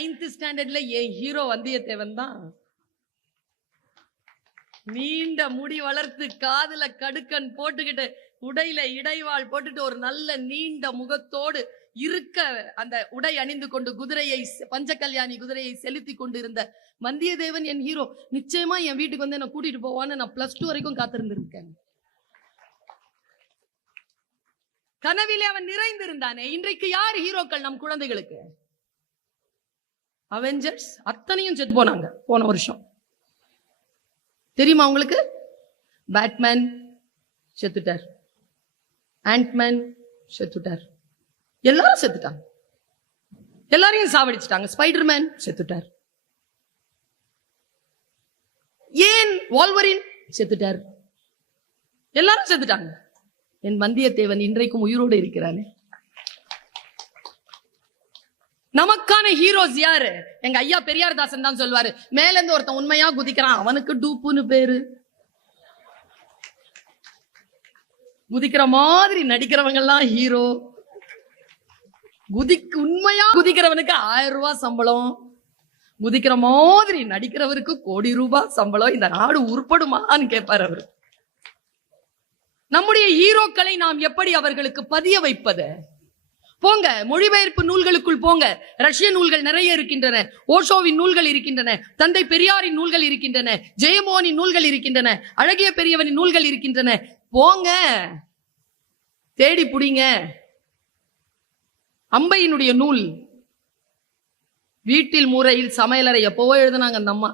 9th ஸ்டாண்டர்ட்ல என் hero Vandiyathevan தான். நீண்ட முடி வளர்த்து, காதுல கடுக்கன் போட்டுக்கிட்டு, உடையில இடைவாள் போட்டுட்டு, ஒரு நல்ல நீண்ட முகத்தோடு இருக்க அந்த உடை அணிந்து கொண்டு குதிரையை, பஞ்சகல்யாணி குதிரையை செலுத்தி கொண்டு இருந்த வந்தியத்தேவன் என் ஹீரோ. நிச்சயமா என் வீட்டுக்கு வந்து என்ன கூட்டிட்டு போவான்னு நான் +2 வரைக்கும் காத்திருந்திருக்கேன். கனவிலே அவன் நிறைந்திருந்தானே. இன்றைக்கு யார் ஹீரோக்கள் நம் குழந்தைகளுக்கு? அவெஞ்சர்ஸ் அத்தனையும் செத்து போனாங்க போன வருஷம். தெரியுமா உங்களுக்கு? பேட்மேன் செத்துட்டார், ஆண்ட்மேன் செத்துட்டார், எல்லாரும் செத்துட்டாங்க, எல்லாரையும் சாவடிச்சிட்டாங்க. ஸ்பைடர்மேன் செத்துட்டார், ஏன் வால்வரின் செத்துட்டார், எல்லாரும் செத்துட்டாங்க. என் வந்தியத்தேவன் இன்றைக்கும் உயிரோடு இருக்கிறானே. நமக்கான ஹீரோஸ் யாரு? எங்க ஐயா பெரியார்தாசன் தான் சொல்வாரு, மேல இருந்து ஒருத்தன் உண்மையா குதிக்கிறான், அவனுக்கு டூப்புன்னு பேரு. குதிக்கிற மாதிரி நடிக்கிறவங்க எல்லாம் ஹீரோ. உண்மையா குதிக்கிறவனுக்கு 1000 ரூபாய் சம்பளம், குதிக்கிற மாதிரி நடிக்கிறவருக்கு ₹1 கோடி சம்பளம். இந்த நாடு உருப்படுமான்னு கேட்பார் அவரு. நம்முடைய ஹீரோக்களை நாம் எப்படி அவர்களுக்கு பதிய வைப்பது? போங்க, மொழிபெயர்ப்பு நூல்களுக்குள் போங்க. ரஷ்ய நூல்கள் நிறைய இருக்கின்றன, ஓஷோவின் நூல்கள் இருக்கின்றன, தந்தை பெரியாரின் நூல்கள் இருக்கின்றன, ஜெயமோகனின் நூல்கள் இருக்கின்றன, அழகிய பெரியவனின் நூல்கள் இருக்கின்றன. போங்க, தேடி புடிங்க. அம்பையினுடைய நூல், வீட்டில் மூரையில் சமையலறை எப்பவோ எழுதுனாங்க அந்த அம்மா.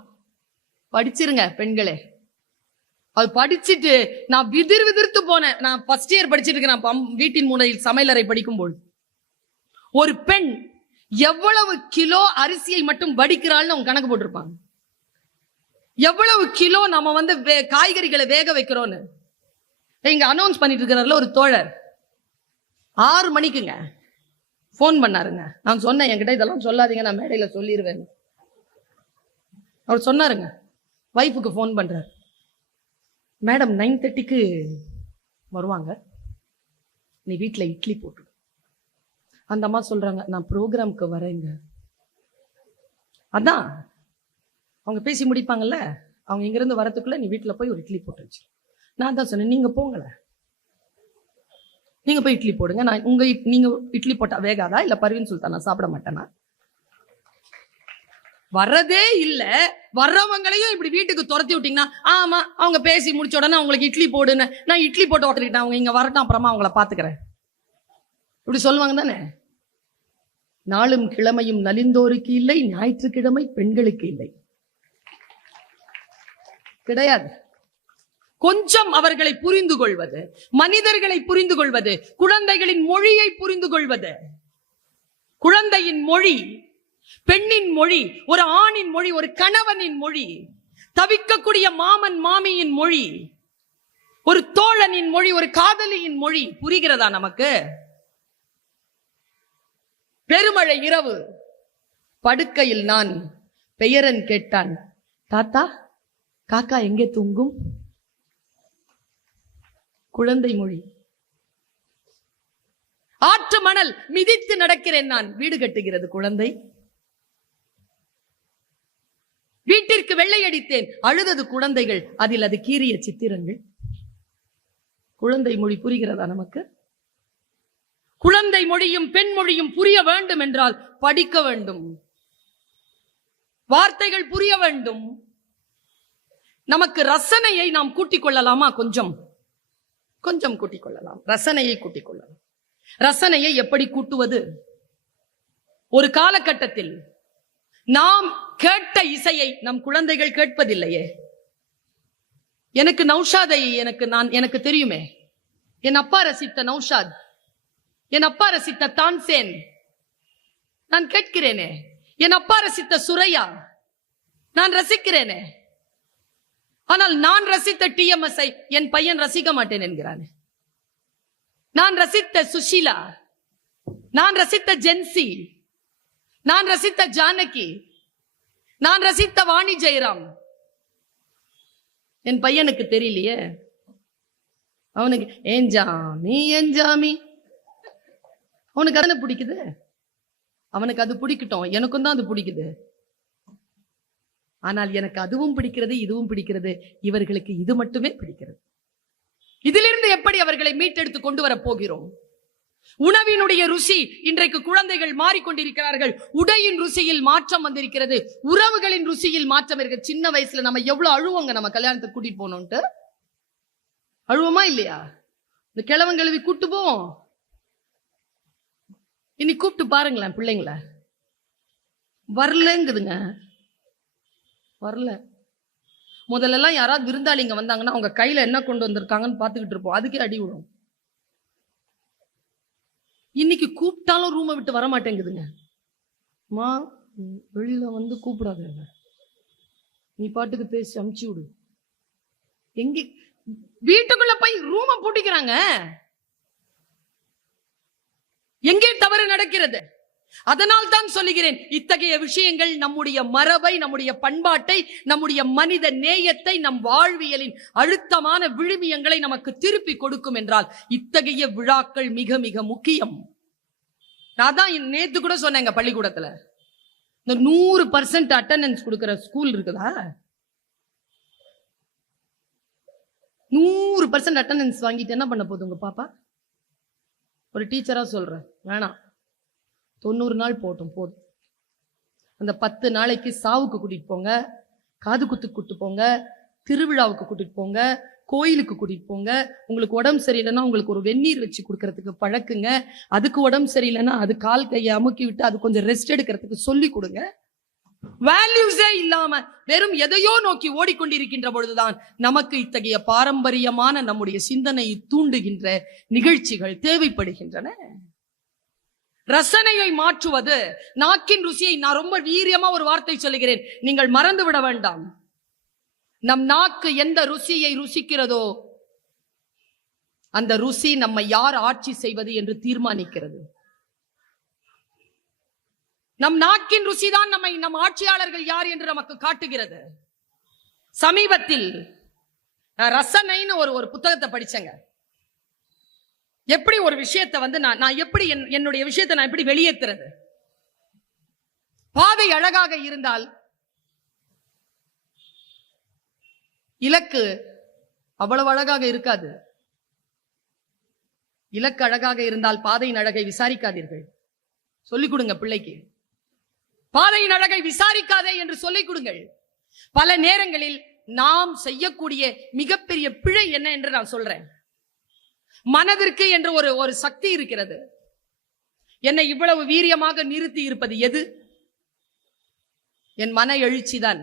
படிச்சிருங்க பெண்களே. அது படிச்சுட்டு நான் விதிர்த்து போனேன். நான் ஃபர்ஸ்ட் இயர் படிச்சிட்டு இருக்கேன். வீட்டின் மூலையில் சமையலறை படிக்கும்போது ஒரு பெண் எவ்வளவு கிலோ அரிசியை மட்டும் வடிக்கிறாள்னு அவங்க கணக்கு போட்டிருப்பாங்க. எவ்வளவு கிலோ நம்ம வந்து காய்கறிகளை வேக வைக்கிறோன்னு இங்க அனௌன்ஸ் பண்ணிட்டு இருக்கிறார்ல ஒரு தோழர். 6 மணிக்குங்க போன் பண்ணாருங்க. நான் சொன்னேன், என்கிட்ட இதெல்லாம் சொல்லாதீங்க, நான் மேடையில சொல்லிடுவேன். அவர் சொன்னாருங்க, வைஃபுக்கு போன் பண்றாரு, மேடம் 9:30க்கு வருவாங்க, நீ வீட்டுல இட்லி போட்டு. அந்த அம்மா சொல்றாங்க, நான் ப்ரோக்ராம்க்கு வரேங்க. அதான் அவங்க பேசி முடிப்பாங்கல்ல, அவங்க இங்க இருந்து வரதுக்குள்ள நீ வீட்டுல போய் ஒரு இட்லி போட்டு வச்சு. நான் தான் சொன்னேன், நீங்க போங்களேன், நீங்க போய் இட்லி போடுங்க. நான் நீங்க இட்லி போட்டா வேகாதா? இல்ல பர்வீன் சுல்தானா சாப்பிட மாட்டேனா? வர்றதே இல்ல, வர்றவங்களையும் இப்படி வீட்டுக்கு துரத்தி விட்டீங்கன்னா, ஆமா அவங்க பேசி முடிச்ச உடனே அவங்களுக்கு இட்லி போடுன்னு நான் இட்லி போட்டு ஓட்டுக்கிட்டேன், அவங்க இங்க வரட்டும், அப்புறமா அவங்கள பாத்துக்கிறேன், இப்படி சொல்லுவாங்க தானே. நாளும் கிழமையும் நலிந்தோருக்கு இல்லை, ஞாயிற்றுக்கிழமை பெண்களுக்கு இல்லை. கிடையாது. கொஞ்சம் அவர்களை புரிந்து கொள்வது, மனிதர்களை புரிந்து கொள்வது, குழந்தைகளின் மொழியை புரிந்து கொள்வது. குழந்தையின் மொழி, பெண்ணின் மொழி, ஒரு ஆணின் மொழி, ஒரு கணவனின் மொழி, தவிக்கக்கூடிய மாமன் மாமியின் மொழி, ஒரு தோழனின் மொழி, ஒரு காதலியின் மொழி புரிகிறதா நமக்கு? பெருமழை இரவு, படுக்கையில் நான், பெயரன் கேட்டான், தாத்தா காக்கா எங்கே தூங்கும்? குழந்தை மொழி. ஆற்று மணல் மிதித்து நடக்கிறேன் நான், வீடு கட்டுகிறது குழந்தை. வீட்டிற்கு வெள்ளை அடித்தேன், அழுதது குழந்தைகள், அதில் அது கீறிய சித்திரங்கள். குழந்தை மொழி புரிகிறதா நமக்கு? குழந்தை மொழியும் பெண் மொழியும் புரிய வேண்டும் என்றால் படிக்க வேண்டும், வார்த்தைகள் புரிய வேண்டும். நமக்கு ரசனையை நாம் கூட்டிக் கொள்ளலாமா? கொஞ்சம் கொஞ்சம் கூட்டிக் கொள்ளலாம், ரசனையை கூட்டிக் கொள்ளலாம். ரசனையை எப்படி கூட்டுவது? ஒரு காலகட்டத்தில் நாம் கேட்ட இசையை நம் குழந்தைகள் கேட்பதில்லையே. எனக்கு நௌஷாதை எனக்கு தெரியுமே, என் அப்பா ரசித்த நௌஷாத், என் அப்பா ரசித்த தான்சேன் நான் கேட்கிறேனே. என் அப்பா ரசித்த சுரையா நான் ரசிக்கிறேனே. ஆனால் நான் ரசித்த TMS என் பையன் ரசிக்க மாட்டேன் என்கிறானே. நான் ரசித்த சுஷீலா, நான் ரசித்த ஜென்சி, நான் ரசித்த ஜானகி, நான் ரசித்த வாணி ஜெயராம் என் பையனுக்கு தெரியலையே. அவனுக்கு ஏன் ஜாமி அவனுக்கு அதனை பிடிக்குது. அவனுக்கு அது பிடிக்கட்டும், எனக்கும் தான் அது பிடிக்குது. ஆனால் எனக்கு அதுவும் பிடிக்கிறது, இதுவும் பிடிக்கிறது. இவர்களுக்கு இது மட்டுமே பிடிக்கிறது. இதிலிருந்து எப்படி அவர்களை மீட்டெடுத்து கொண்டு வர போகிறோம்? உணவினுடைய ருசி இன்றைக்கு குழந்தைகள் மாறிக்கொண்டிருக்கிறார்கள். உடையின் ருசியில் மாற்றம் வந்திருக்கிறது. உறவுகளின் ருசியில் மாற்றம் இருக்கு. சின்ன வயசுல நம்ம எவ்வளவு அழுவோங்க, நம்ம கல்யாணத்துக்கு கூட்டிட்டு போனோம்ட்டு. அழுவோமா இல்லையா? இந்த கிழவன் கிழவி கூட்டு போவோம். இனி கூப்பிட்டு பாருங்களேன் பிள்ளைங்கள, வரலங்குதுங்க, வரல. முதல்ல எல்லாம் யாராவது விருந்தாளிங்க வந்தாங்கன்னா அவங்க கையில என்ன கொண்டு வந்திருக்காங்கன்னு பாத்துக்கிட்டு இருப்போம், அதுக்கே அடி விடும். இன்னைக்கு கூப்பிட்டாலும் ரூமை விட்டு வர மாட்டேங்குதுங்க. மா வெளியில வந்து கூப்பிடாத, நீ பாட்டுக்கு பேசி அமுச்சு விடு. எங்க வீட்டுக்குள்ள போய் ரூமை பூட்டிக்கிறாங்க. எங்கே தவறு நடக்கிறது? அதனால் தான் சொல்லுகிறேன், இத்தகைய விஷயங்கள் நம்முடைய மரபை, நம்முடைய பண்பாட்டை, நம்முடைய மனித நேயத்தை, நம் வாழ்வியலின் அழுத்தமான விழுமியங்களை நமக்கு திருப்பி கொடுக்கும் என்றால் இத்தகைய விழாக்கள் மிக மிக முக்கியம். நான் தான் நேத்து கூட சொன்னேங்க, பள்ளிக்கூடத்துல இந்த 100% அட்டெண்டன்ஸ் கொடுக்கிற ஸ்கூல் இருக்குதா? 100% அட்டெண்டன்ஸ் வாங்கிட்டு என்ன பண்ண போகுது உங்க பாப்பா? ஒரு டீச்சரா சொல்றேன், வேணாம், 90 நாள் போட்டும், போதும். அந்த 10 நாளைக்கு சாவுக்கு கூட்டிட்டு போங்க, காது குத்துக்கு கூட்டிட்டு போங்க, திருவிழாவுக்கு கூட்டிட்டு போங்க, கோயிலுக்கு கூட்டிட்டு போங்க. உங்களுக்கு உடம்பு சரியில்லைன்னா உங்களுக்கு ஒரு வெந்நீர் வச்சு கொடுக்கறதுக்கு பழக்குங்க. அதுக்கு உடம்பு சரியில்லைன்னா அது கால் கையை அமுக்கி விட்டு அது கொஞ்சம் ரெஸ்ட் எடுக்கிறதுக்கு சொல்லி கொடுங்க. வேல்யூஸே இல்லாம வெறும் எதையோ நோக்கி ஓடிக்கொண்டிருக்கின்ற பொழுதுதான் நமக்கு இத்தகைய பாரம்பரியமான நம்முடைய சிந்தனையை தூண்டுகின்ற நிகழ்ச்சிகள் தேவைப்படுகின்றன. ரசனையை மாற்றுவது, நாக்கின் ருசியை, நான் ரொம்ப வீரியமா ஒரு வார்த்தை சொல்லுகிறேன், நீங்கள் மறந்து விட வேண்டாம். நம் நாக்கு எந்த ருசியை ருசிக்கிறதோ அந்த ருசி நம்மை யார் ஆட்சி செய்வது என்று தீர்மானிக்கிறது. நம் நாக்கின் ருசிதான் நம்மை, நம் ஆட்சியாளர்கள் யார் என்று நமக்கு காட்டுகிறது. சமீபத்தில் ரசனைன்னு ஒரு புத்தகத்தை படிச்சேங்க. எப்படி ஒரு விஷயத்தை வந்து நான் எப்படி என்னுடைய விஷயத்தை நான் எப்படி வெளியேற்றுறது? பாதை அழகாக இருந்தால் இலக்கு அவ்வளவு அழகாக இருக்காது. இலக்கு அழகாக இருந்தால் பாதையின் அழகை விசாரிக்காதீர்கள். சொல்லிக் கொடுங்க பிள்ளைக்கு, பாதையின் அழகை விசாரிக்காதே என்று சொல்லிக் கொடுங்கள். பல நேரங்களில் நாம் செய்யக்கூடிய மிகப்பெரிய பிழை என்ன என்று நான் சொல்றேன். மனதிற்கு என்று ஒரு சக்தி இருக்கிறது. என்னை இவ்வளவு வீரியமாக நிறுத்தி இருப்பது எது? என் மன எழுச்சி தான்.